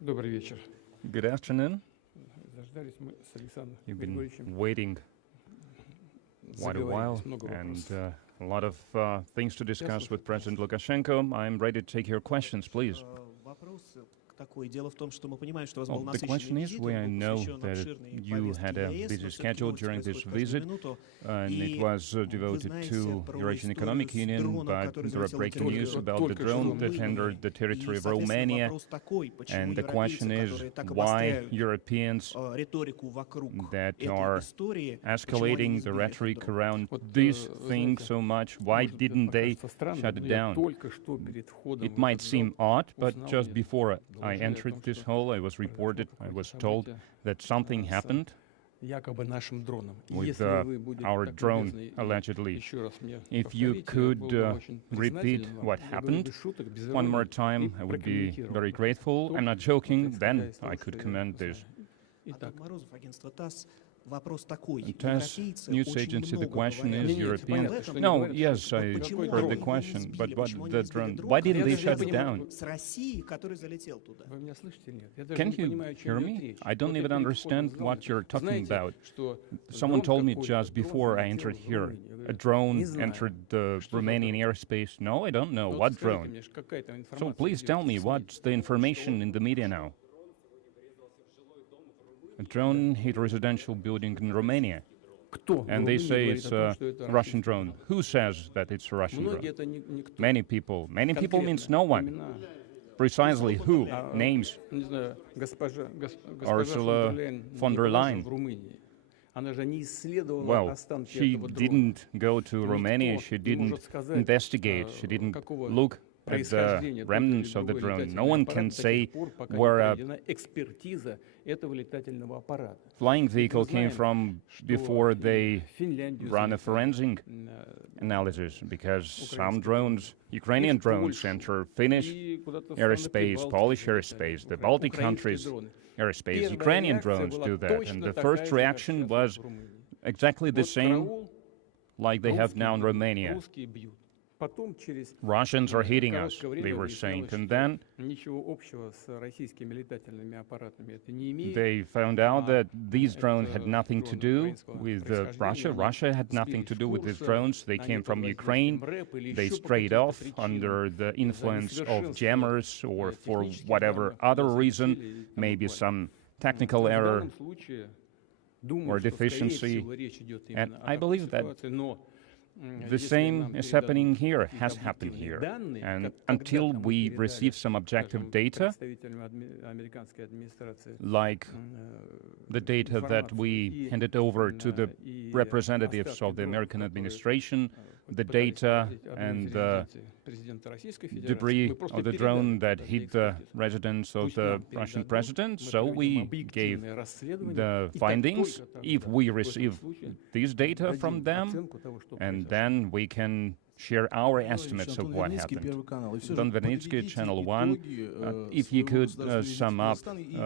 Добрый вечер. Good afternoon. Заждались мы с Александром You've been Григорьевичем. waiting quite a while, Заговорились, много and вопросов. a lot of things to discuss with President Lukashenko. I'm ready to take your questions, please. Вопрос такой. Дело в том, что мы понимаем, что у вас Well, был the question насыщенный is, визит, we он был know посвящен that обширной you had повестке a ЕС, busy но всё-таки schedule можете during сказать this хоть каждую visit, минуту. and it И was вы devoted знаете to про Eurasian историю Economic с Union, дроном, but который there are залетел на breaking news территорию about the drone that entered the territory И, of соответственно, Romania, вопрос такой, почему and the европейцы, question is которые так why обостряют Europeans риторику вокруг that этой are истории, почему они escalating не the сбили этот rhetoric дрон? around Вот, this вы thing знаете, so much, why может быть, didn't they покажется странным, shut но it я down? только что перед входом It в might этот seem зал odd, but узнал, just мне before I доложили о entered том, this что hall, I was reported, I какое-то was told событие, that something с happened якобы нашим дроном. И with если вы будете our так drone, любезны и allegedly. еще раз мне If you повторите, я could был бы очень repeat признателен вам. what Я говорю happened без шуток, без one more иронии, time, и I would be прокомментировал very бы grateful. то, I'm not исходя joking, из then того, I что could я comment this. знаю. Итак, Антон Морозов, агентство ТАСС. Вопрос такой. TASS Европейцы news очень agency, the много question говорят is Не-не, это European. понятно, что они No, говорят, yes, что I какой heard the дрон? question, but what Почему они the не сбили drone? дрон, Why didn't Я they даже не shut it понимаю, down? с России, который залетел туда? Вы меня слышите или нет? Я даже Can не you понимаю, о чем hear идет me? речь. I don't Вот я even перед входом understand в зал, what you're talking знаете, about. что Someone дрон told me какой-то, just дрон before I залетел entered в here, Румынию. Я a говорю, drone не знаю. entered the Что за Romanian дрон? airspace. No, I don't know. Ну, What вот скажите drone? мне, какая там So информация please идет tell в me, СМИ. what's the information in the media now? A drone hit a residential building in Romania, Кто в and they Румынии say говорит it's о том, a что это Russian российский drone. дрон? Who says that it's a Russian Многие drone? это никто. Many people. Many people means Конкретно no one. имена. Precisely who? А, Names. Не знаю, госпожа Ursula von фон der дер Ляйен Leyen. не была же в Румынии. Она же не исследовала Well, останки she этого дрона. didn't go to Romania, Никто she не didn't может сказать, investigate, she didn't какого look at the происхождения тот или remnants of the другой drone. No летательный one аппарат can до say тех пор, пока не where a проведена экспертиза этого летательного аппарата. flying Ведь мы vehicle came знаем, from что before и they Финляндию run a залетали, forensic analysis, because some drones, Ukrainian drones, enter Finnish и куда-то в страны airspace, Прибалтики Polish залетали, airspace, the украинские Baltic countries' дроны. airspace. Первая Ukrainian реакция drones была do that, and точно the такая first же, как reaction сейчас was в Румынии. exactly the Вот same караул, like they have русские now in бьют, Romania. русские бьют. Потом через Russians are hitting us, короткое they время were saying, выяснялось, and что then ничего общего с российскими летательными аппаратами это не имеет. they found out that these drones had Это nothing to дроны do украинского with происхождения, Russia. они Russia had nothing сбились to с do with these курса, drones. They они came под from воздействием Ukraine. рэп или They еще по strayed каким-то off причинам under the из-за influence of несовершенства jammers or for технических whatever данных other нас reason, залетели и тому maybe подобное. some technical В error. данном случае, думаю, or что, скорее deficiency. всего, речь идет And именно I о такой believe that ситуации, но The same is happening here, has happened here. And until we receive some objective data, like the data that we handed over to the representatives of the American administration, the data and the debris of the drone that hit the residence of the Russian president, so we gave the findings. If we receive these data from them, and then we can share our estimates of what happened. Don Vernitsky, Channel 1, if you could sum up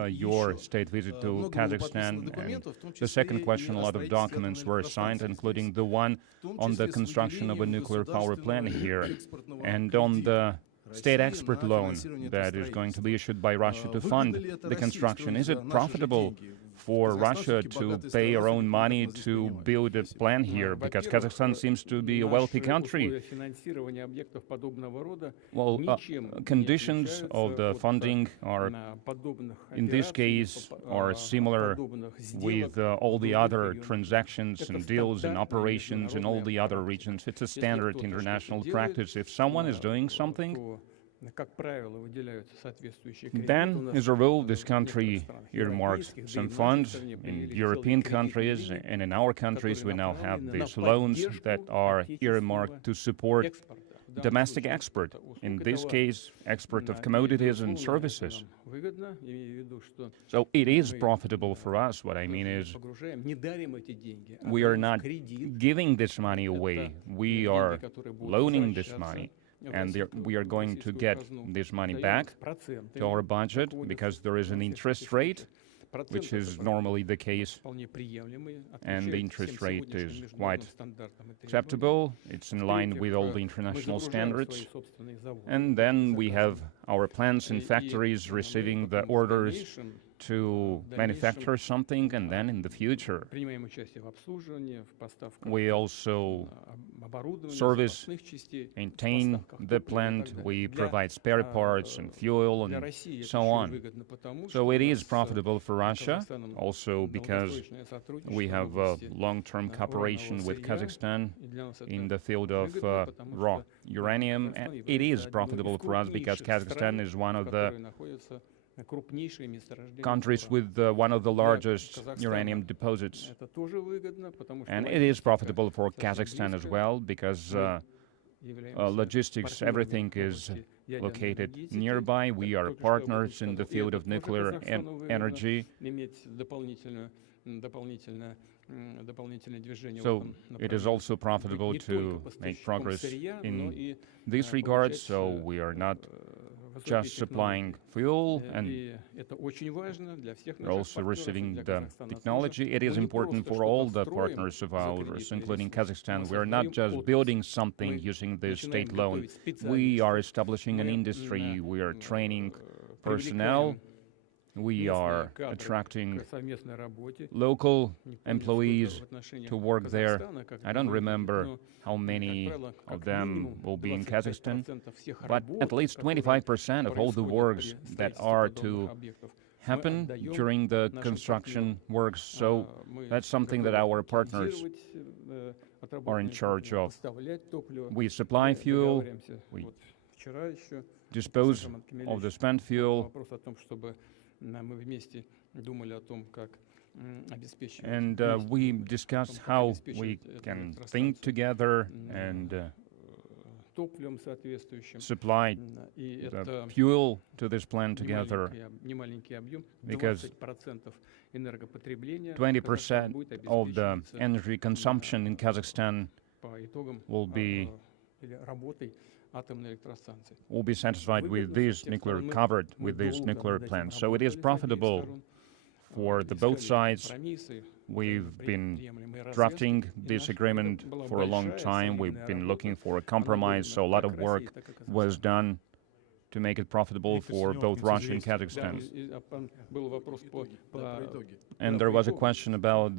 your state visit to Kazakhstan. And the second question, a lot of documents were signed, including the one on the construction of a nuclear power plant here, and on the state expert loan that is going to be issued by Russia to fund the construction. Is it profitable for Russia to pay our own money to build a plant here? Because Kazakhstan seems to be a wealthy country. Well, conditions of the funding are, in this case, are similar with all the other transactions and deals and operations in all the other regions. It's a standard international practice. If someone is doing something, then, as a rule, this country earmarks some funds. In European countries and in our countries, we now have these loans that are earmarked to support domestic export, in this case, export of commodities and services. So it is profitable for us. What I mean is, we are not giving this money away. We are loaning this money. And we are going to get this money back to our budget because there is an interest rate which is normally the case, and the interest rate is quite acceptable. It's in line with all the international standards. And then we have our plants and factories receiving the orders to manufacture something, and then in the future we also service, maintain the plant, we provide spare parts and fuel and so on. So it is profitable for Russia, also because we have a long-term cooperation with Kazakhstan in the field of raw uranium, and it is profitable for us because Kazakhstan is one of the countries with one of the largest uranium deposits. And it is profitable for Kazakhstan as well because logistics, everything is located nearby. We are partners in the field of nuclear energy. So it is also profitable to make progress in this regard, so we are not just supplying fuel and also receiving the technology. It is important for all the partners of ours, including Kazakhstan. We are not just building something using the state loan. We are establishing an industry. We are training personnel. We are attracting local employees to work there. I don't remember how many of them will be in Kazakhstan, but at least 25% of all the works that are to happen during the construction works. So that's something that our partners are in charge of. We supply fuel, we dispose of the spent fuel, and we discussed how we can think together and supply the fuel to this plant together, because 20% of the energy consumption in Kazakhstan will be satisfied with this nuclear, covered with this nuclear plant. So it is profitable for the both sides. We've been drafting this agreement for a long time. We've been looking for a compromise, so a lot of work was done to make it profitable for both Russia and Kazakhstan. And there was a question about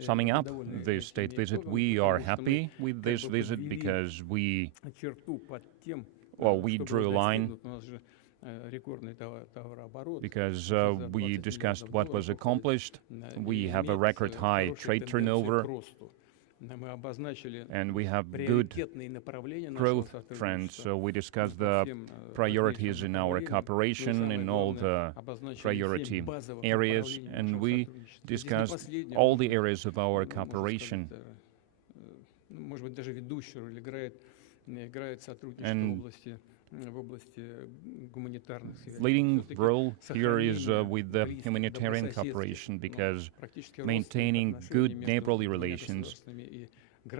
summing up this state visit. We are happy with this visit because we drew a line, because we discussed what was accomplished. We have a record high trade turnover, and we have good growth trends. So we discussed the priorities in our cooperation in all the priority areas, and we discussed all the areas of our cooperation. And leading role here is with the humanitarian cooperation, because maintaining good neighborly relations,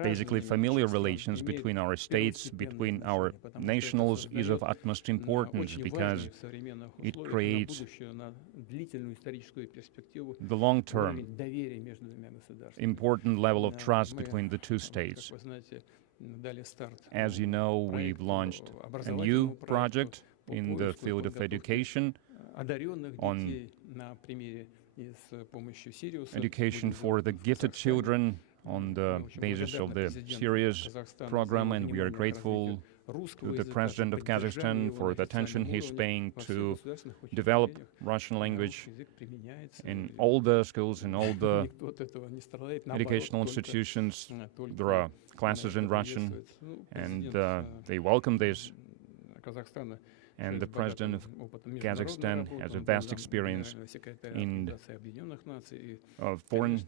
basically familiar relations between our states, between our nationals, is of utmost importance, because it creates the long-term important level of trust between the two states. As you know, we've launched a new project in the field of education on education for the gifted children on the basis of the Sirius program, and we are grateful to the President of Kazakhstan for the attention he's paying to develop Russian language in all the schools, in all the educational institutions. There are classes in Russian, and they welcome this. And the President of Kazakhstan has a vast experience in foreign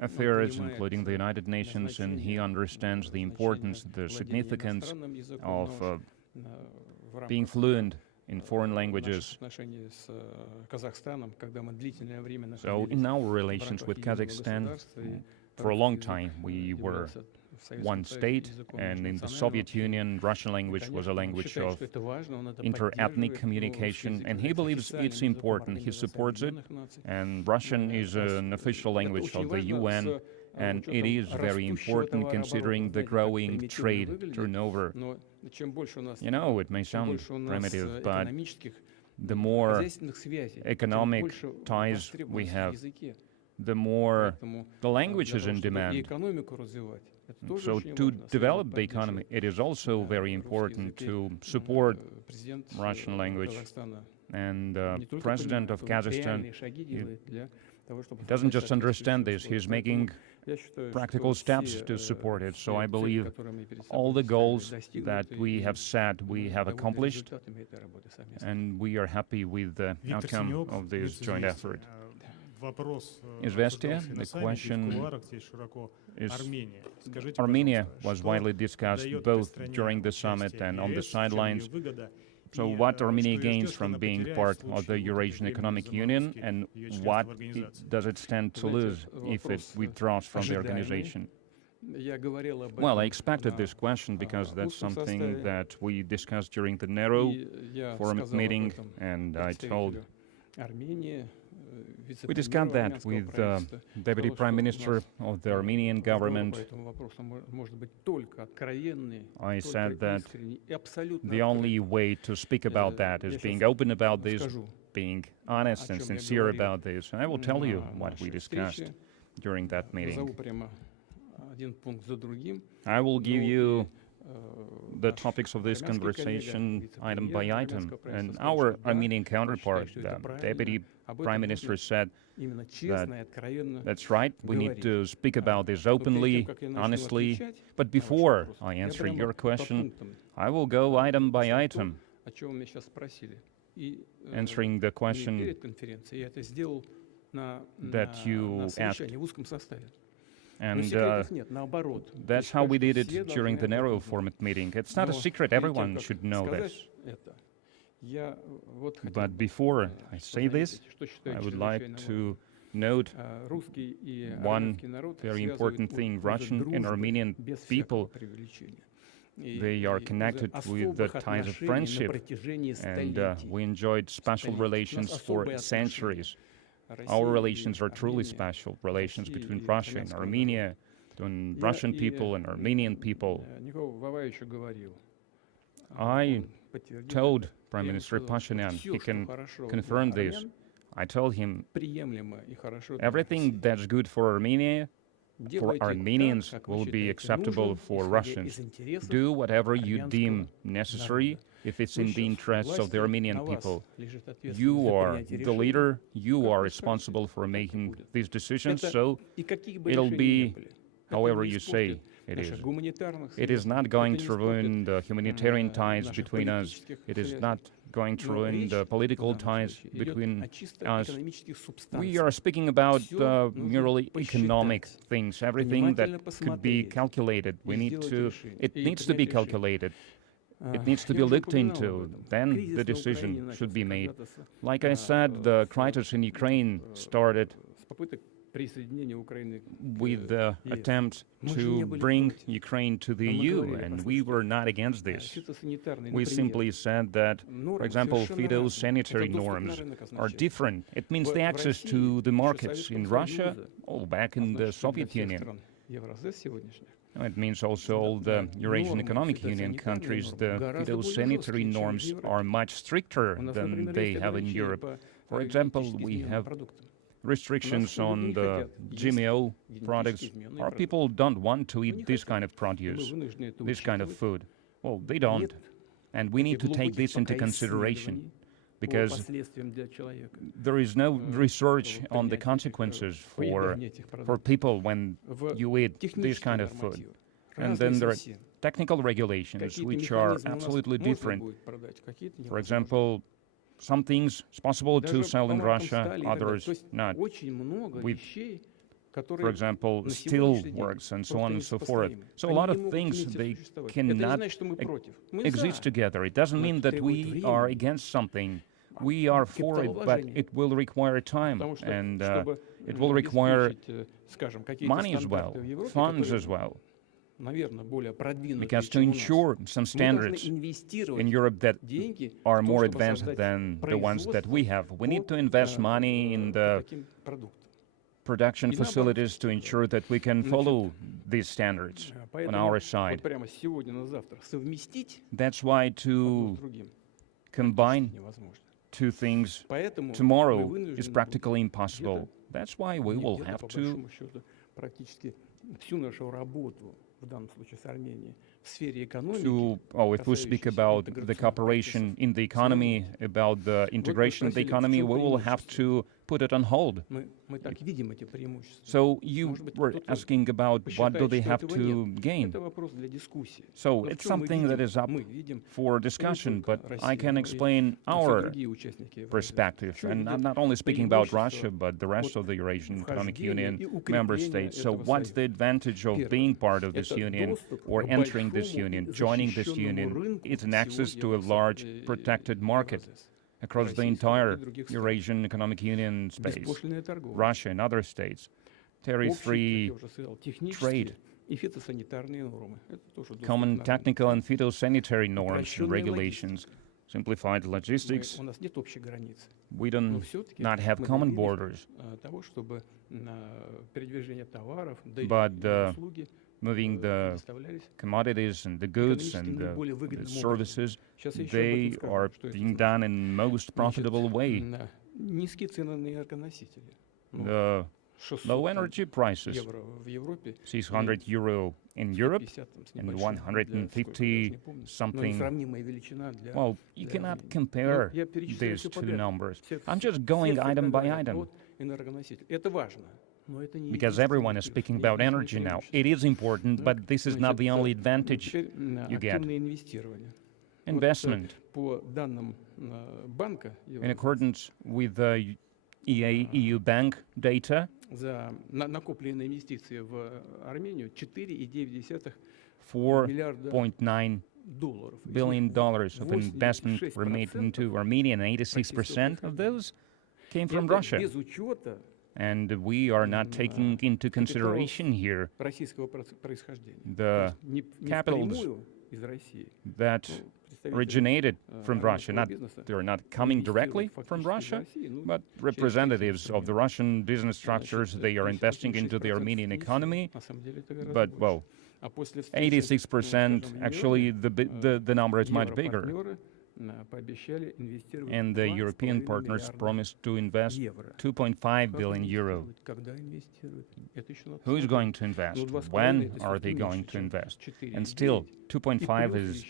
affairs, including the United Nations, and he understands the importance, the significance of being fluent in foreign languages. So in our relations with Kazakhstan, for a long time we were one state, and in the Soviet Union, Russian language was a language of inter-ethnic communication, and he believes it's important, he supports it, and Russian is an official language of the UN, and it is very important considering the growing trade turnover. You know, it may sound primitive, but the more economic ties we have, the more the language is in demand. So to develop the economy, it is also very important to support Russian language. And President of Kazakhstan, he doesn't just understand this, he's making practical steps to support it. So I believe all the goals that we have set, we have accomplished, and we are happy with the outcome of this joint effort. Izvestia, the question is, Armenia was widely discussed both during the summit and on the sidelines. So what Armenia gains from being part of the Eurasian Economic Union, and what does it stand to lose if it withdraws from the organization? Well, I expected this question because that's something that we discussed during the Nero Forum meeting, and I told we discussed that with the Deputy Prime Minister of the Armenian government. I said that the only way to speak about that is being open about this, being honest and sincere about this. And I will tell you what we discussed during that meeting. I will give you the topics of this conversation item by item. And our Armenian counterpart, the Deputy Prime Minister, said that that's right, we need to speak about this openly, honestly. But before I answer your question, I will go item by item, answering the question that you asked. And that's how we did it during the Nero Forum meeting. It's not a secret, everyone should know this. But before I say this, I would like to note one very important thing. Russian and Armenian people, they are connected with the ties of friendship, and we enjoyed special relations for centuries. Our relations are truly special, relations between Russia and Armenia, between Russian people and Armenian people. I told Prime Minister Pashinyan, he can confirm this. I told him, everything that's good for Armenia, for Armenians, will be acceptable for Russians. Do whatever you deem necessary if it's in the interests of the Armenian people. You are the leader, you are responsible for making these decisions, so it'll be however you say it is. It is not going to ruin the humanitarian ties between us. It is not going to ruin the political ties between us. We are speaking about merely economic things, everything that could be calculated. It needs to be calculated. It needs to be looked into. Then the decision should be made. Like I said, the crisis in Ukraine started with the attempt to bring Ukraine to the EU, and we were not against this. We simply said that, for example, phytosanitary norms are different. It means the access to the markets in Russia, back in the Soviet Union. It means also all the Eurasian Economic Union countries, the phytosanitary norms are much stricter than they have in Europe. For example, we have restrictions on the GMO products. Our people don't want to eat this kind of produce, this kind of food. Well, they don't. And we need to take this into consideration, because there is no research on the consequences for people when you eat this kind of food. And then there are technical regulations which are absolutely different. For example, some things it's possible to sell in Russia, others not. With, for example, steel works and so on and so forth. So a lot of things, they cannot exist together. It doesn't mean that we are against something. We are for it, but it will require time, and it will require money as well, funds as well. Because to ensure some standards in Europe that are more advanced than the ones that we have, we need to invest money in the production facilities to ensure that we can follow these standards on our side. That's why to combine two things tomorrow is practically impossible. That's why we will have to if we speak about the cooperation in the economy, about the integration of the economy, we will have to put it on hold. So you were asking about what do they have to gain. So it's something that is up for discussion, but I can explain our perspective. And I'm not only speaking about Russia, but the rest of the Eurasian Economic Union member states. So what's the advantage of being part of this union or entering this union, joining this union? It's an access to a large protected market across the entire Eurasian Economic Union space, Russia and other states, tariff-free trade, common technical and phytosanitary norms and regulations, simplified logistics. We do not have common borders, but moving the commodities and the goods and the services, they are being done in most profitable way. The low energy prices, 600 euro in Europe and 150 something. Well, you cannot compare these two numbers. I'm just going item by item, because everyone is speaking about energy now. It is important, but this is not the only advantage you get. Investment. In accordance with the EU bank data, $4.9 billion of investment were made into Armenia, and 86% of those came from Russia. And we are not taking into consideration here the capitals that originated from Russia. They are not coming directly from Russia, but representatives of the Russian business structures, they are investing into the Armenian economy. But, well, 86%, actually, the number is much bigger. And the European partners promised to invest 2.5 billion euro. Who is going to invest? When are they going to invest? And still, 2.5 is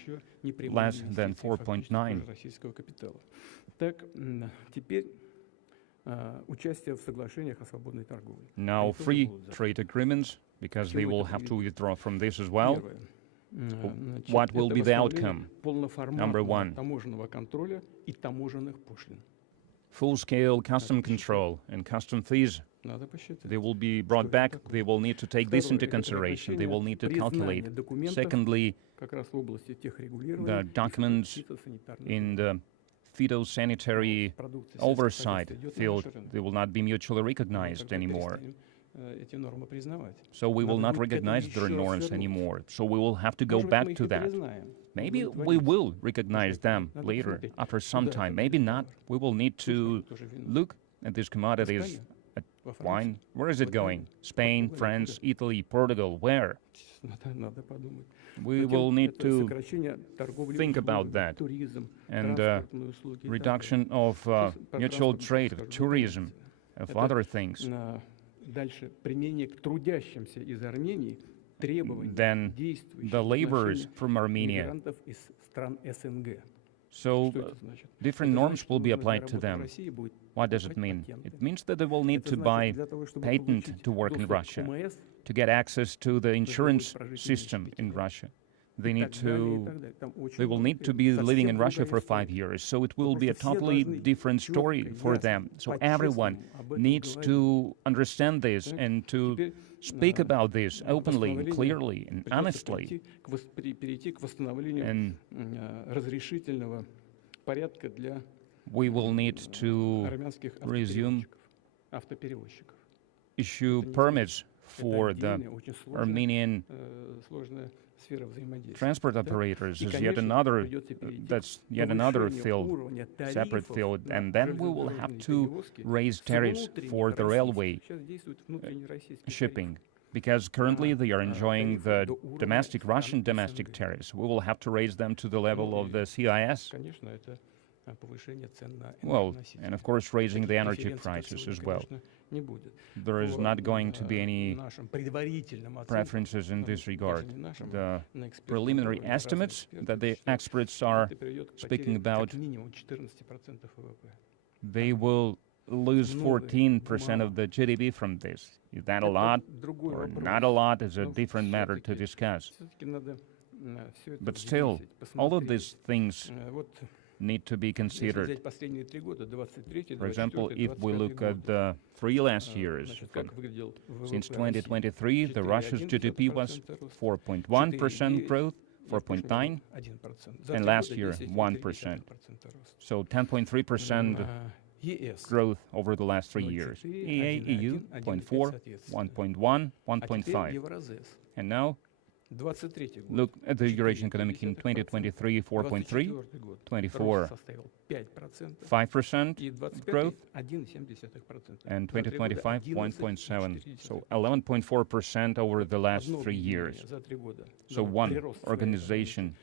less than 4.9. Now, free trade agreements, because they will have to withdraw from this as well. What will be the outcome? Number one, full-scale custom control and custom fees. They will be brought back. They will need to take this into consideration. They will need to calculate. Secondly, the documents in the phytosanitary oversight field, they will not be mutually recognized anymore. So we will not recognize their norms anymore. So we will have to go back to that. Maybe we will recognize them later, after some time. Maybe not. We will need to look at these commodities, at wine. Where is it going? Spain, France, Italy, Portugal, where? We will need to think about that. And reduction of mutual trade, of tourism, of other things. Then the laborers from Armenia. So different norms will be applied to them. What does it mean? It means that they will need to buy patent to work in Russia, to get access to the insurance system in Russia. They will need to be living in Russia for 5 years, so it will be a totally different story for them. So everyone needs to understand this and to speak about this openly and clearly and honestly. And we will need to resume issue permits for the Armenian transport operators is yet another, that's yet another field, separate field, and then we will have to raise tariffs for the railway shipping, because currently they are enjoying the Russian domestic tariffs. We will have to raise them to the level of the CIS. Well, and of course raising the energy prices as well. There is not going to be any preferences in this regard. The preliminary estimates that the experts are speaking about, they will lose 14% of the GDP from this. Is that a lot or not a lot is a different matter to discuss. But still, all of these things need to be considered. For example, if we look at the 3 last years, since 2023, the Russia's GDP was 4.1% growth, 4.9%, and last year 1%. So 10.3% growth over the last 3 years. EA, EU, 0.4, 1.1, 1.5. And now, look at the Eurasian Economic in 2023, 4.3, 24, 5% growth, and 2025, 1.7. So 11.4% over the last 3 years. So one organization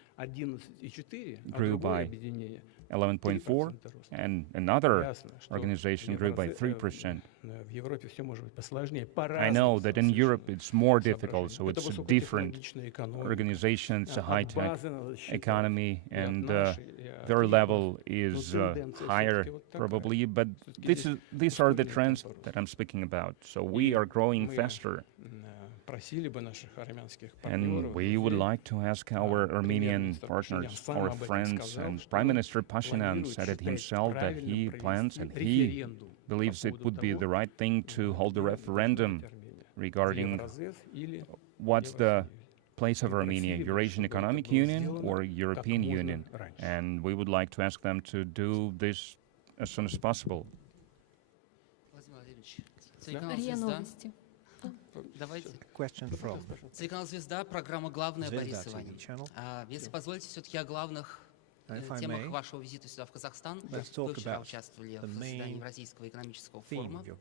grew by 11.4, and another organization grew by 3%. I know that in Europe it's more difficult, so it's a different organization, it's a high-tech economy, and their level is higher probably, but these are the trends that I'm speaking about. So we are growing faster. And we would like to ask our Armenian partners, our friends, and Prime Minister Pashinyan said it himself that he plans and he believes it would be the right thing to hold a referendum regarding what's the place of Armenia, Eurasian Economic Union or European Union. And we would like to ask them to do this as soon as possible. Давайте. Question from Телеканал «Звезда», программа «Главное», Борис Иванин. Если позволите, все-таки о главных темах вашего визита сюда, в Казахстан. Вы вчера участвовали в заседании Евразийского экономического форума. Мы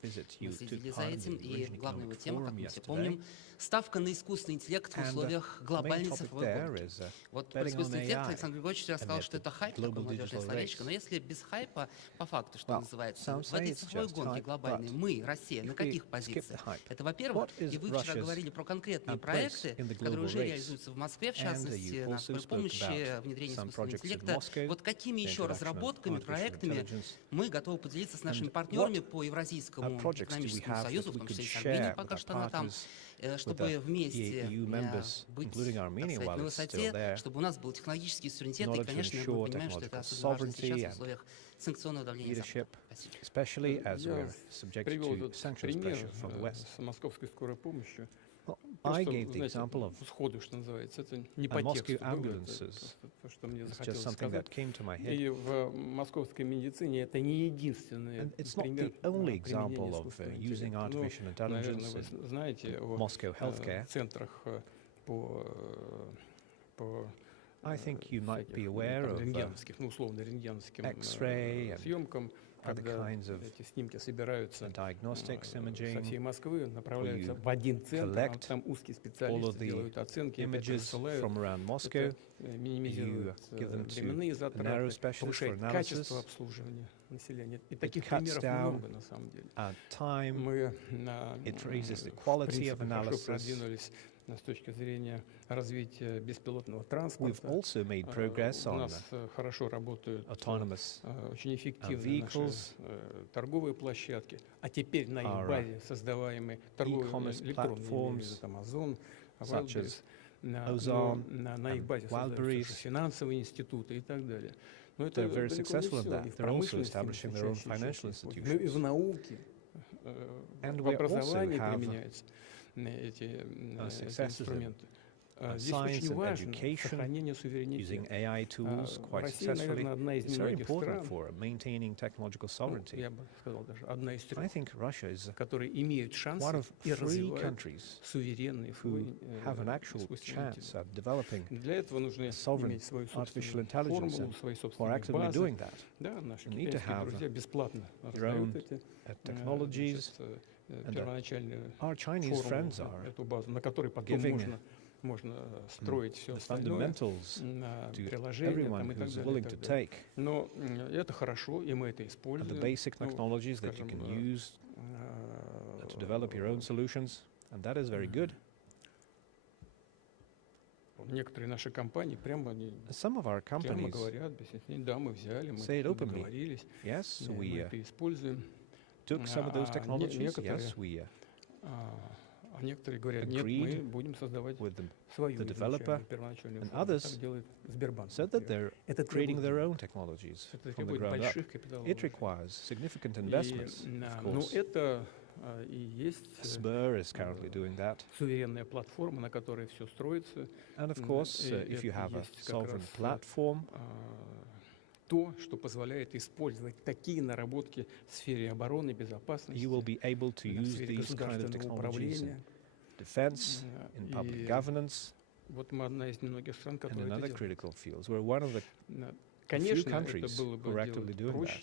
следили за этим, и главная его тема, как мы все помним, ставка на искусственный интеллект в условиях глобальной цифровой гонки. Вот про искусственный интеллект Александр Григорьевич вчера сказал, что это хайп, такое молодежное словечко, но если без хайпа, по факту, что называется, в этой цифровой гонке глобальной мы, Россия, на каких позициях? Это, во-первых, и вы вчера говорили про конкретные проекты, которые уже реализуются в Москве, в частности, на скорой помощи, внедрение искусственного интеллекта. Вот какими еще разработками, проектами мы готовы поделиться с нашими партнерами по Евразийскому экономическому союзу, в том числе и с Арменией, пока что она там, чтобы вместе быть, так сказать, на высоте, чтобы у нас был технологический суверенитет, и, конечно, мы понимаем, что это особенно важно сейчас в условиях санкционного давления Запада. Привел пример с московской скорой помощью. I gave the example of сходу, что называется. Это не по тексту было, то, что мне захотелось сказать. И в московской медицине это не единственный пример применения искусственного интеллекта. Наверное, вы знаете о центрах по рентгеновских, условно рентгеновским съемкам, когда эти снимки собираются со всей Москвы, направляются в один центр, там узкие специалисты делают оценки, присылают, минимизируют временные затраты, повышает качество обслуживания населения. И таких примеров много, на самом деле. Мы хорошо продвинулись с точки зрения развития беспилотного транспорта. У нас хорошо работают очень эффективно наши торговые площадки, а теперь на их базе создаваемые торговые электронные, там Озон, Wildberries, на их базе создаются финансовые институты и так далее. Но это далеко не все. И в промышленности и в науке, в образовании применяются эти инструменты. science and education, using AI tools quite successfully. It's very important for maintaining technological sovereignty. I think Russia is one of 3 countries who have an actual chance at developing a sovereign artificial intelligence and who are actively doing that. You need to have your own technologies, and our Chinese friends are giving the fundamentals to everyone who's willing to take. And the basic technologies that you can use to develop your own solutions, and that is very good. Some of our companies say it openly. Yes, we took some of those technologies. Yes, we agreed with the developer, and others said that they're creating their own technologies from the ground up. It requires significant investments, of course. Sber is currently doing that. And of course, if you have a sovereign platform, you will be able to use these kind of technologies in defense, in public governance, and in other critical fields. We're one of the few countries who are actively doing that.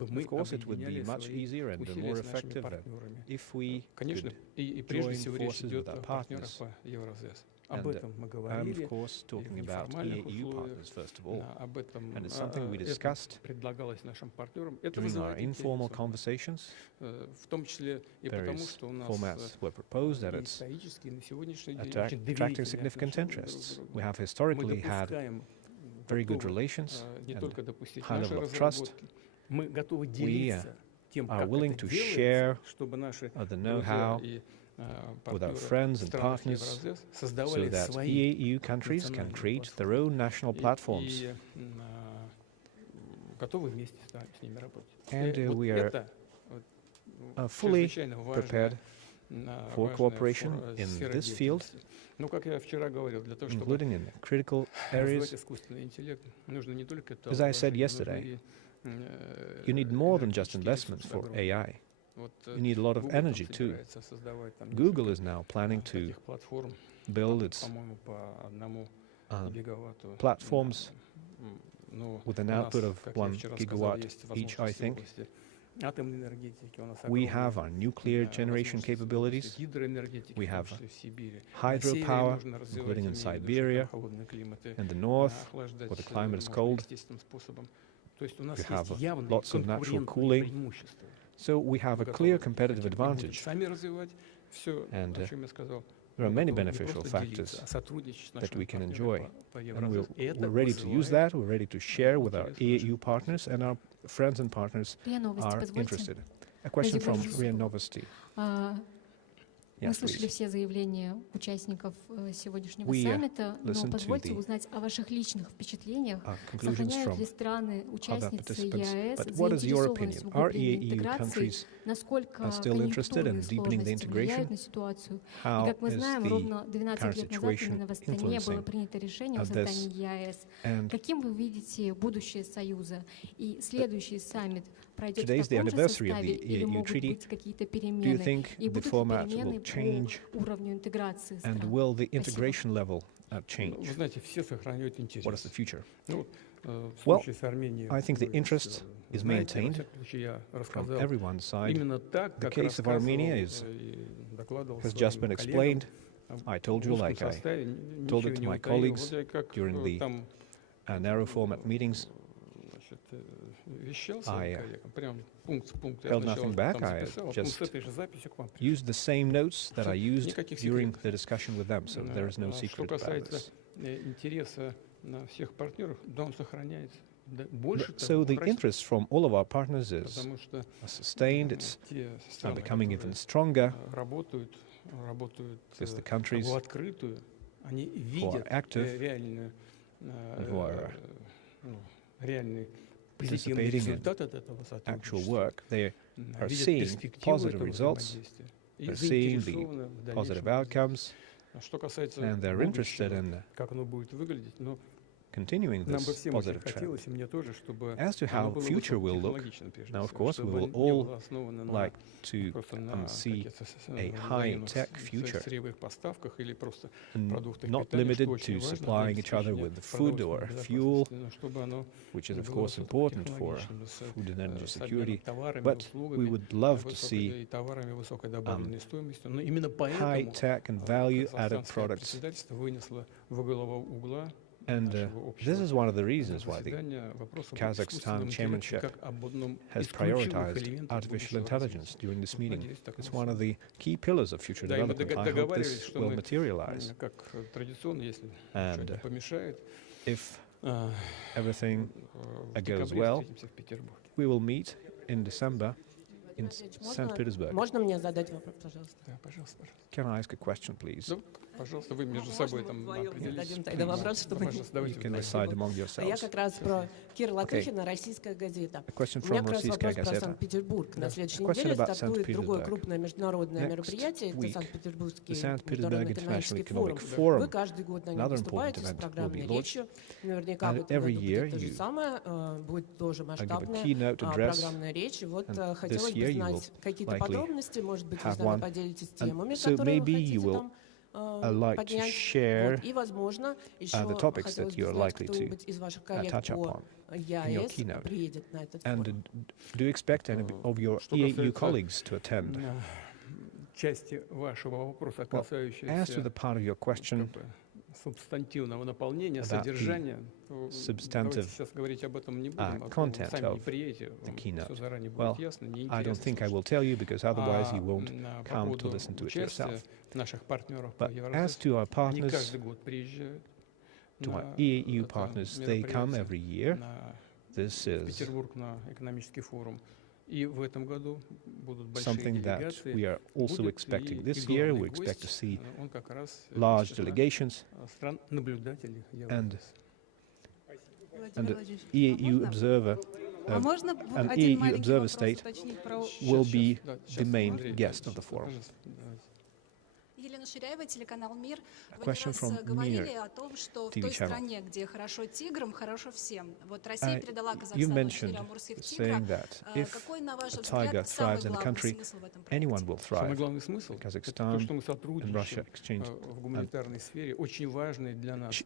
Of course, it would be much easier and more effective if we could join forces with our partners. And I'm, of course, talking about EU partners, first of all. And it's something we discussed during our informal conversations. Various formats were proposed, and it's attracting significant interests. We have historically had very good relations and high level of trust. We are willing to share the know-how with our friends and partners so that EAU countries can create their own national platforms. And we are fully prepared for cooperation in this field, including in critical areas. As I said yesterday, you need more than just investments for AI. You need a lot of energy too. Google is now planning to build its platforms with an output of 1 gigawatt each, I think. We have our nuclear generation capabilities. We have hydropower, including in Siberia, in the north, where the climate is cold. We have lots of natural cooling. So we have a clear competitive advantage. And there are many beneficial factors that we can enjoy. And we're ready to use that. We're ready to share with our EU partners, and our friends and partners are interested. A question from RIA Novosti. Мы слышали все заявления участников сегодняшнего саммита, но позвольте узнать о ваших личных впечатлениях. Сохраняют ли страны-участницы ЕАЭС заинтересованность в углублении интеграции? Насколько они готовы сложности влияют на ситуацию? И, как мы знаем, ровно 12 лет назад именно в Астане было принято решение о создании ЕАЭС. Каким вы видите будущее Союза? И следующий саммит пройдет в таком же составе или могут быть какие-то перемены? И будут ли перемены change, and will the integration level change? What is the future? Well, I think the interest is maintained from everyone's side. The case of Armenia has just been explained. I told you, like I told it to my colleagues during the narrow format meetings. I held nothing back. I just used the same notes that I used during the discussion with them, so there is no secret about this. So the interest from all of our partners is sustained. It's now becoming even stronger because the countries who are active and who are participating in actual work, they are seeing positive results, they're seeing the positive outcomes, and they're interested in continuing this positive trend. As to how future will look, now of course we will all like to see a high-tech future, not limited to supplying each other with food or fuel, which is of course important for food and energy security, but we would love to see high-tech and value-added products. And this is one of the reasons why the Kazakhstan chairmanship has prioritized artificial intelligence during this meeting. It's one of the key pillars of future development. I hope this will materialize. And if everything goes well, we will meet in December in St. Petersburg. Can I ask a question, please? Пожалуйста, вы между собой там определитесь. Тогда вопрос, чтобы... You can decide among yourselves. Я как раз про Кира Латыхина, «Российская газета». У меня как раз вопрос про Санкт-Петербург. На следующей неделе стартует другое крупное международное мероприятие. Это Санкт-Петербургский международный экономический форум. Вы каждый год на нем выступаете с программной речью. Наверняка в этом году будет то же самое. Будет тоже масштабная программная речь. И вот хотелось бы знать какие-то подробности. Может быть, вы с нами поделитесь темами, которые вы хотите там like to share the topics that you're likely to touch upon in your keynote. And do you expect any of your EAU colleagues to attend? Well, as to the part of your question субстантивного наполнения, содержания, substantive content of the keynote. Well, I don't think I will tell you because otherwise you won't come to listen to it yourself. But as to our partners, to our EAU partners, they come every year. This is something that we are also expecting. This year we expect to see large delegations and an EAU observer, an EAU observer state will be the main guest of the forum. A question from Mir TV channel. You mentioned saying that if a tiger thrives in a country, anyone will thrive. Kazakhstan and Russia exchanged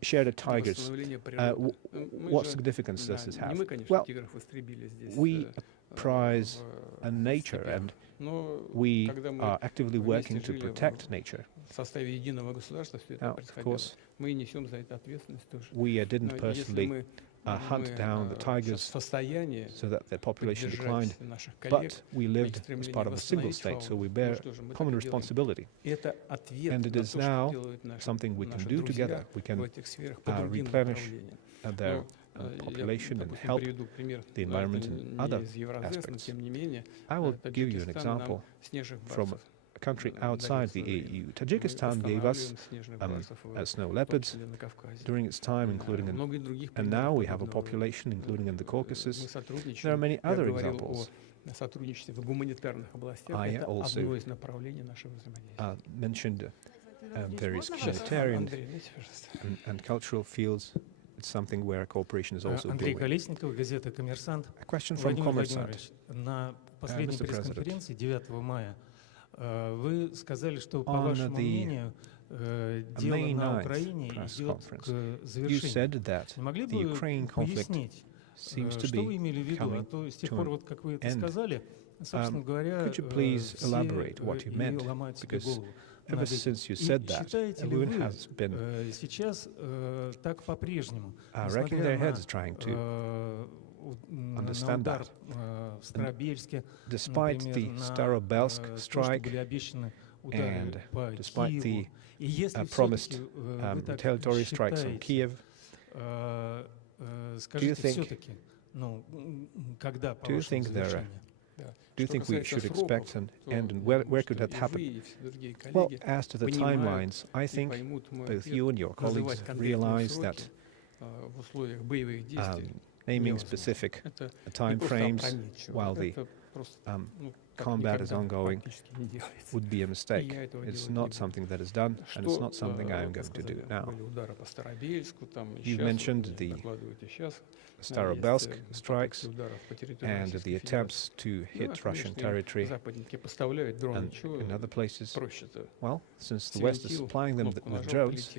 shared tigers. What significance does this have? Well, we prize nature and we are actively working to protect nature. Now, of course, we didn't personally hunt down the tigers so that their population declined, but we lived as part of a single state, so we bear common responsibility. And it is now something we can do together. We can replenish their population and help the environment in other aspects. I will give you an example from a country outside the EU. Tajikistan gave us snow leopards during its time, including and now we have a population, including in the Caucasus. There are many other examples. I also mentioned various humanitarian and cultural fields. It's something where cooperation is also Андрей Колесников, газета «Коммерсант». A question from Kommersant. На последней пресс-конференции 9 мая вы сказали, что, по вашему мнению, дело на Украине идет к завершению. Не могли бы вы пояснить, что вы имели в виду? А то с тех пор, вот как вы это сказали, собственно говоря, все ломают себе голову. Ever since you said that, everyone has been racking their heads trying to understand that. And despite the Starobelsk strike and despite the promised retaliatory strikes on Kiev, do you think we should expect an end, and where could that happen? Well, as to the timelines, I think both you and your colleagues realize that naming specific time frames while the combat is ongoing would be a mistake. It's not something that is done, and it's not something I am going to do now. You mentioned the Starobelsk strikes and the attempts to hit Russian territory and in other places. Well, since the West is supplying them with drones,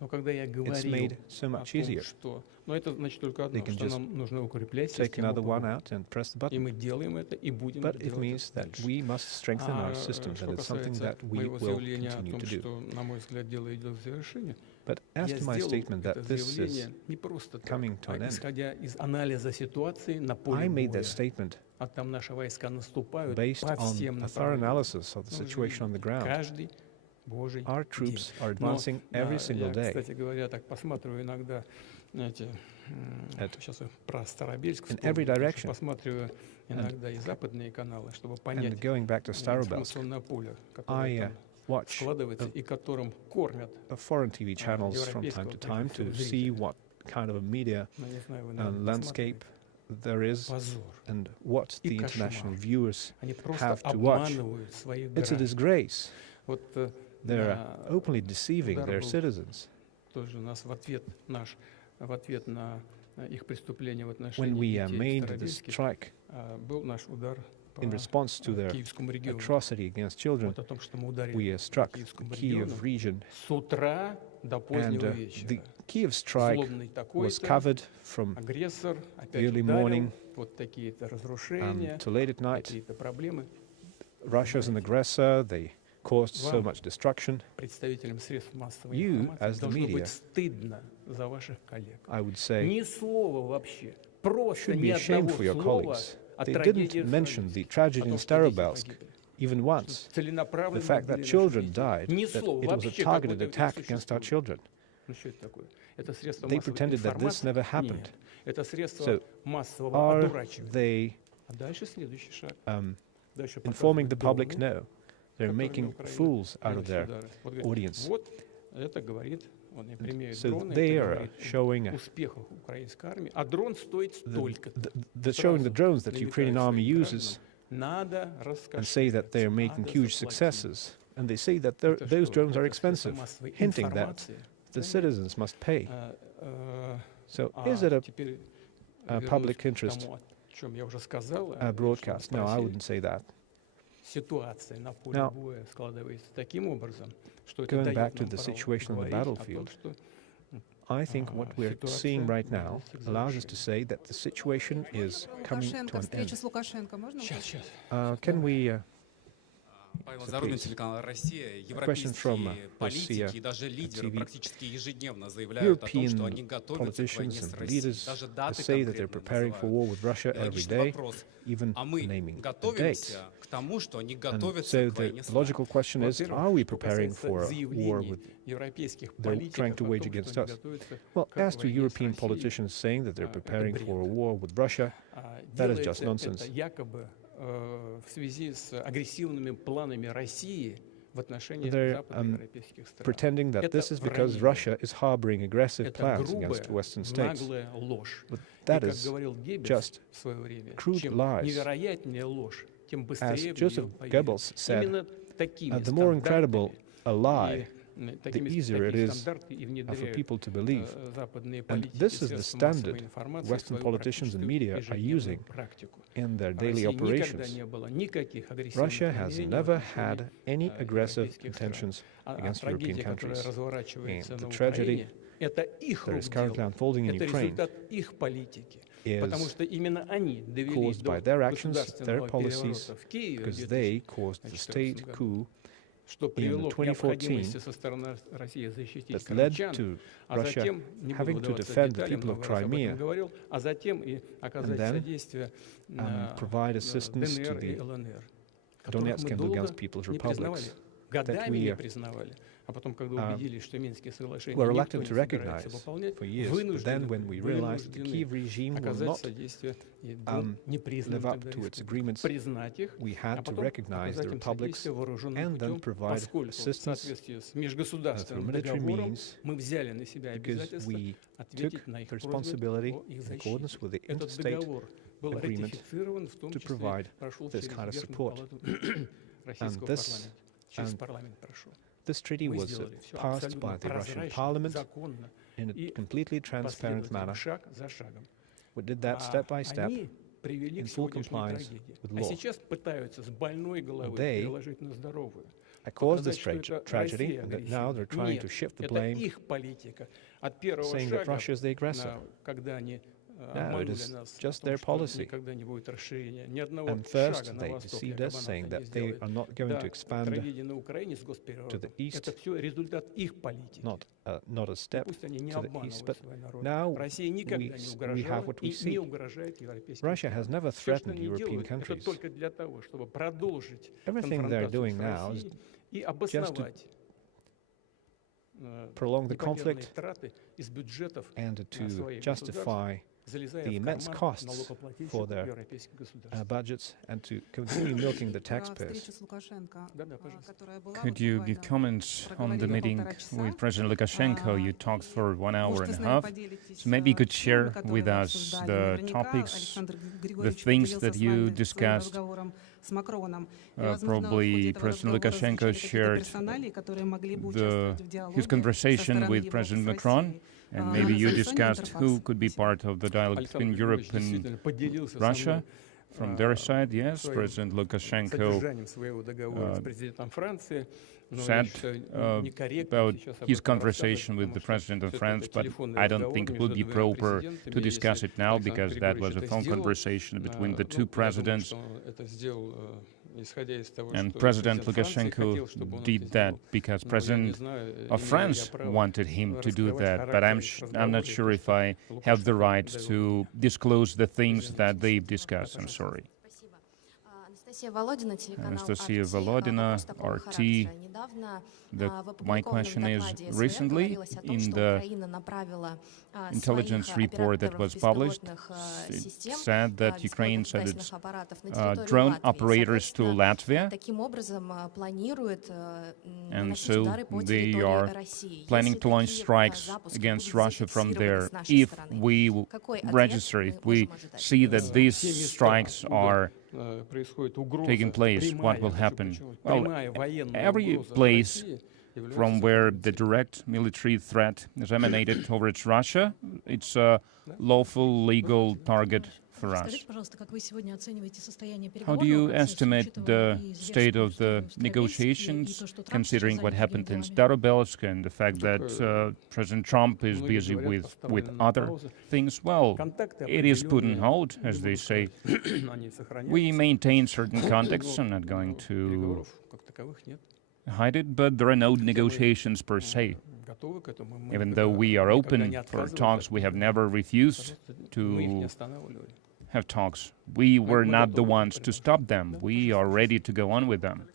it's made so much easier. They can just take another one out and press the button. But it means that we must strengthen our systems, and it's something that we will continue to do. But as to my statement that this is coming to an end, I made that statement based on a thorough analysis of the situation on the ground. Our troops are advancing every single day. In every direction. And going back to Starobelsk, I watch foreign TV channels from time to time to see what kind of a media landscape there is and what the international viewers have to watch. It's a disgrace. They're openly deceiving their citizens. When we made this strike in response to their atrocity against children, we struck the Kiev region, and the Kiev strike was covered from early morning to late at night. Russia is an aggressor. They caused so much destruction. You, as the media, I would say, should be ashamed for your colleagues. They didn't mention the tragedy in Starobelsk even once. The fact that children died, that it was a targeted attack against our children. They pretended that this never happened. So, are they informing the public? No. They're making fools out of their audience. So they are showing showing the drones that the Ukrainian army uses and say that they're making huge successes. And they say that those drones are expensive, hinting that the citizens must pay. So is it a public interest broadcast? No, I wouldn't say that. Now, going back to the situation on the battlefield, I think what we're seeing right now allows us to say that the situation is coming to an end. Can we... question from Russia TV. European politicians and leaders say that they're preparing for war with Russia every day, even naming a date. And so the logical question is, are we preparing for a war they're trying to wage against us? Well, as to European politicians saying that they're preparing for a war with Russia, that is just nonsense. They're pretending that this is because Russia is harboring aggressive plans against Western states. But that is just crude lies. As Joseph Goebbels said, the more incredible a lie, the easier it is for people to believe. And this is the standard Western politicians and media are using in their daily operations. Russia has never had any aggressive intentions against European countries. And the tragedy that is currently unfolding in Ukraine is caused by their actions, their policies, because they caused the state coup in 2014 that led to Russia having to defend the people of Crimea and then provide assistance to the Donetsk and Lugansk People's Republics that we were reluctant to recognize for years. But then when we realized that the Kiev regime will not live up to its agreements, we had to recognize the republics and then provide assistance through military means, because we took the responsibility in accordance with the interstate agreement to provide this kind of support. This treaty was passed by the Russian parliament in a completely transparent manner. We did that step by step in full compliance with law. They caused this tragedy, and that now they're trying to shift the blame, saying that Russia is the aggressor. No, it is just their policy. And first, they deceived us, saying that they are not going to expand to the east, not a step to the east. But now we have what we see. Russia has never threatened European countries. Everything they're doing now is just to prolong the conflict and to justify the immense costs for their budgets and to continue milking the taxpayers. Could you give comments on the meeting with President Lukashenko? You talked for 1 hour and a half. So maybe you could share with us the topics, the things that you discussed. Probably President Lukashenko shared his conversation with President Macron. And maybe you discussed who could be part of the dialogue between Europe and Russia. From their side, yes, President Lukashenko said about his conversation with the President of France, but I don't think it would be proper to discuss it now, because that was a phone conversation between the two presidents. And President Lukashenko did that because President of France wanted him to do that. But I'm not sure if I have the right to disclose the things that they've discussed. I'm sorry. Anastasia Volodina, RT. My question is, recently in the intelligence report that was published, it said that Ukraine sent its drone operators to Latvia, and so they are planning to launch strikes against Russia from there. If we register, if we see that these strikes are taking place, what will happen? Well, every place from where the direct military threat is emanated towards Russia, it's a lawful, legal target for us. How do you estimate the state of the negotiations, considering what happened in Starobelsk and the fact that President Trump is busy with other things? Well, it is put on hold, as they say. We maintain certain contacts. I'm not going to hide it, but there are no negotiations per se. Even though we are open for talks, we have never refused to have talks. We were not the ones to stop them. We are ready to go on with them.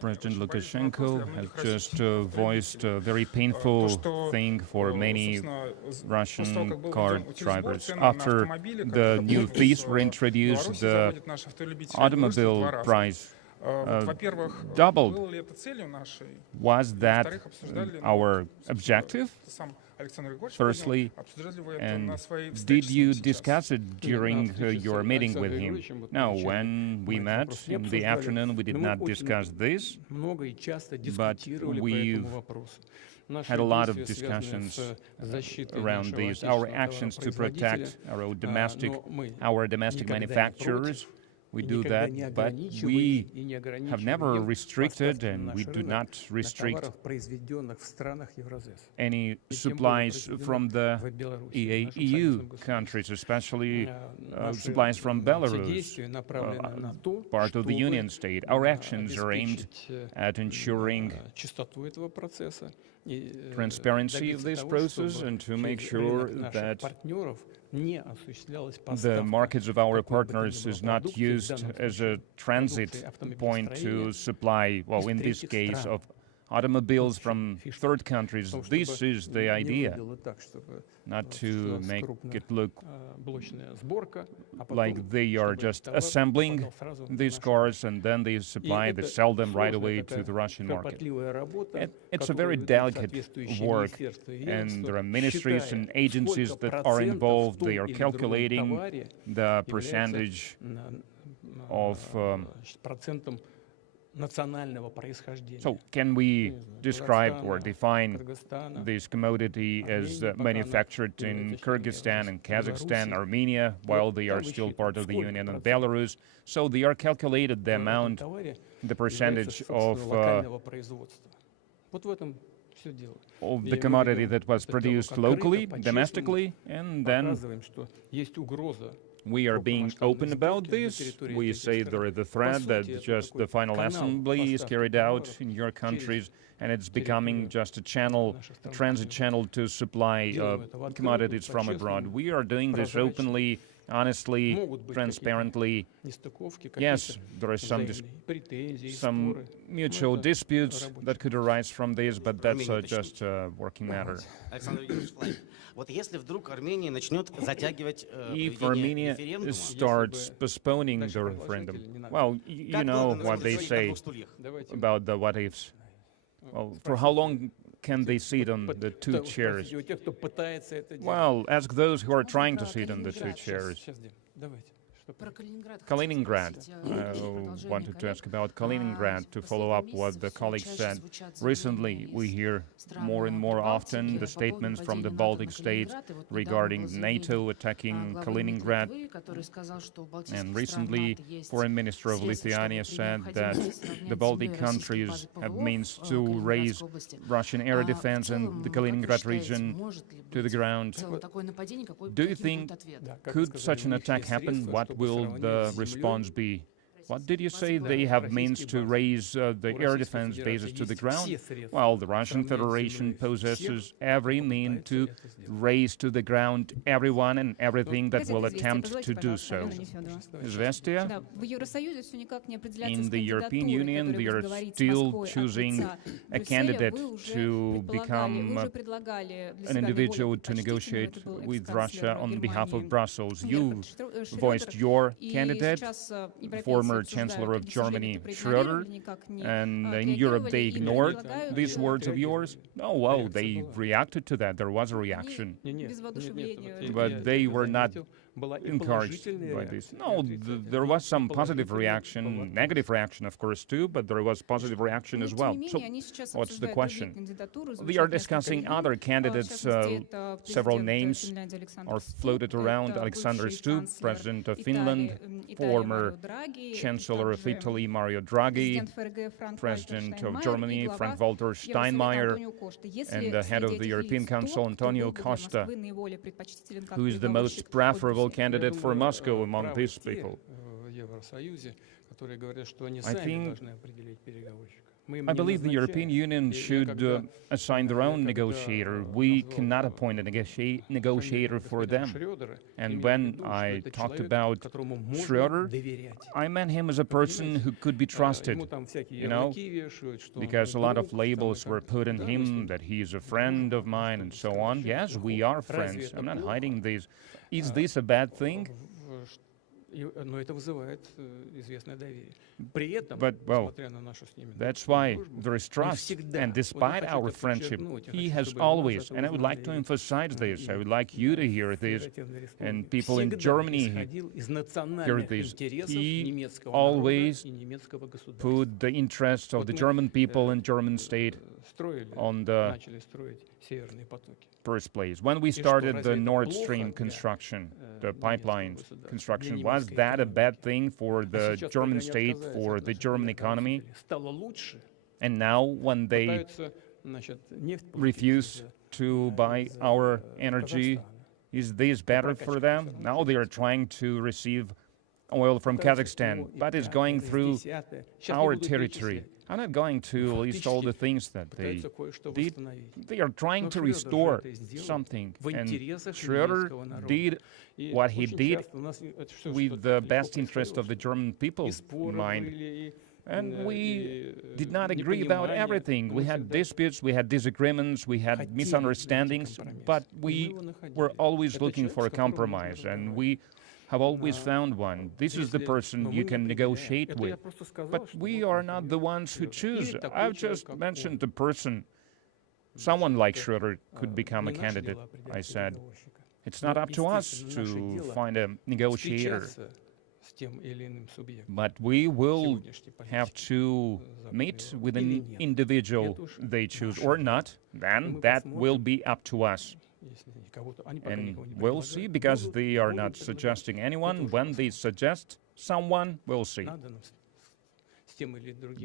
President Lukashenko has just voiced a very painful thing for many Russian car drivers. After the new fees were introduced, the automobile price doubled. Was that our objective? Firstly, and did you discuss it during your meeting with him? No, when we met in the afternoon, we did not discuss this, but we had a lot of discussions around these. Our actions to protect our domestic manufacturers, we do that, but we have never restricted, and we do not restrict any supplies from the EU countries, especially supplies from Belarus, part of the Union state. Our actions are aimed at ensuring transparency of this process and to make sure that the markets of our partners is not used as a transit point to supply, well, in this case, of automobiles from third countries. This is the idea, not to make it look like they are just assembling these cars and then they sell them right away to the Russian market. It's a very delicate work, and there are ministries and agencies that are involved. They are calculating the percentage of so can we describe or define this commodity as manufactured in Kyrgyzstan and Kazakhstan, Armenia, while they are still part of the Union, and Belarus? So they are calculated the amount, the percentage of the commodity that was produced locally, domestically, and then we are being open about this. We say there is the threat that just the final assembly is carried out in your countries, and it's becoming just a channel, a transit channel to supply commodities from abroad. We are doing this openly, honestly, transparently. Yes, there are some mutual disputes that could arise from this, but that's just a working matter. If Armenia starts postponing the referendum, well, you know what they say about the what-ifs. Well, for how long can they sit on the two chairs? Well, ask those who are trying to sit on the two chairs. Kaliningrad. I wanted to ask about Kaliningrad to follow up what the colleague said. Recently, we hear more and more often the statements from the Baltic states regarding NATO attacking Kaliningrad. And recently, Foreign Minister of Lithuania said that the Baltic countries have means to raise Russian air defense in the Kaliningrad region to the ground. Do you think, could such an attack happen? What will the response be? What did you say? They have means to raise the air defense bases to the ground? Well, the Russian Federation possesses every mean to raise to the ground everyone and everything that will attempt to do so. Izvestia? In the European Union, they are still choosing a candidate to become an individual to negotiate with Russia on behalf of Brussels. You voiced your candidate, former Chancellor of Germany, Schröder, and in Europe they ignored these words of yours. Oh, well, they reacted to that. There was a reaction. But they were not encouraged by this. No, there was some positive reaction, negative reaction, of course, too, but there was positive reaction as well. So what's the question? We are discussing other candidates. Several names are floated around. Alexander Stubb, President of Finland, former Chancellor of Italy, Mario Draghi, President of Germany, Frank-Walter Steinmeier, and the head of the European Council, Antonio Costa, who is the most preferable candidate for Moscow among these people. I believe the European Union should assign their own negotiator. We cannot appoint a negotiator for them. And when I talked about Schröder, I meant him as a person who could be trusted, you know, because a lot of labels were put on him, that he is a friend of mine and so on. Yes, we are friends. I'm not hiding this. Is this a bad thing? But, well, that's why there is trust. And despite our friendship, he has always, and I would like to emphasize this, I would like you to hear this, and people in Germany hear this, he always put the interests of the German people and German state on the first place. When we started the Nord Stream construction, the pipeline construction, was that a bad thing for the German state, for the German economy? And now when they refuse to buy our energy, is this better for them? Now they are trying to receive oil from Kazakhstan, but it's going through our territory. I'm not going to list all the things that they did. They are trying to restore something, and Schröder did what he did with the best interest of the German people in mind. And we did not agree about everything. We had disputes, we had disagreements, we had misunderstandings, but we were always looking for a compromise, and we have always found one. This is the person you can negotiate with. But we are not the ones who choose. I've just mentioned the person. Someone like Schröder could become a candidate, I said. It's not up to us to find a negotiator. But we will have to meet with an individual they choose or not, then that will be up to us. And we'll see, because they are not suggesting anyone. When they suggest someone, we'll see.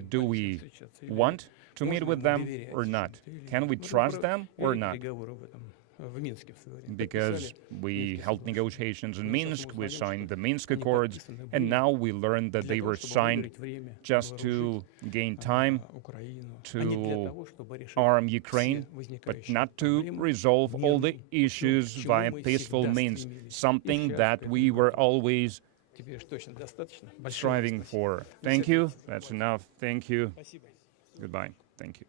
Do we want to meet with them or not? Can we trust them or not? Because we held negotiations in Minsk, we signed the Minsk Accords, and now we learned that they were signed just to gain time to arm Ukraine, but not to resolve all the issues via peaceful means, something that we were always striving for. Thank you. That's enough. Thank you. Goodbye. Thank you.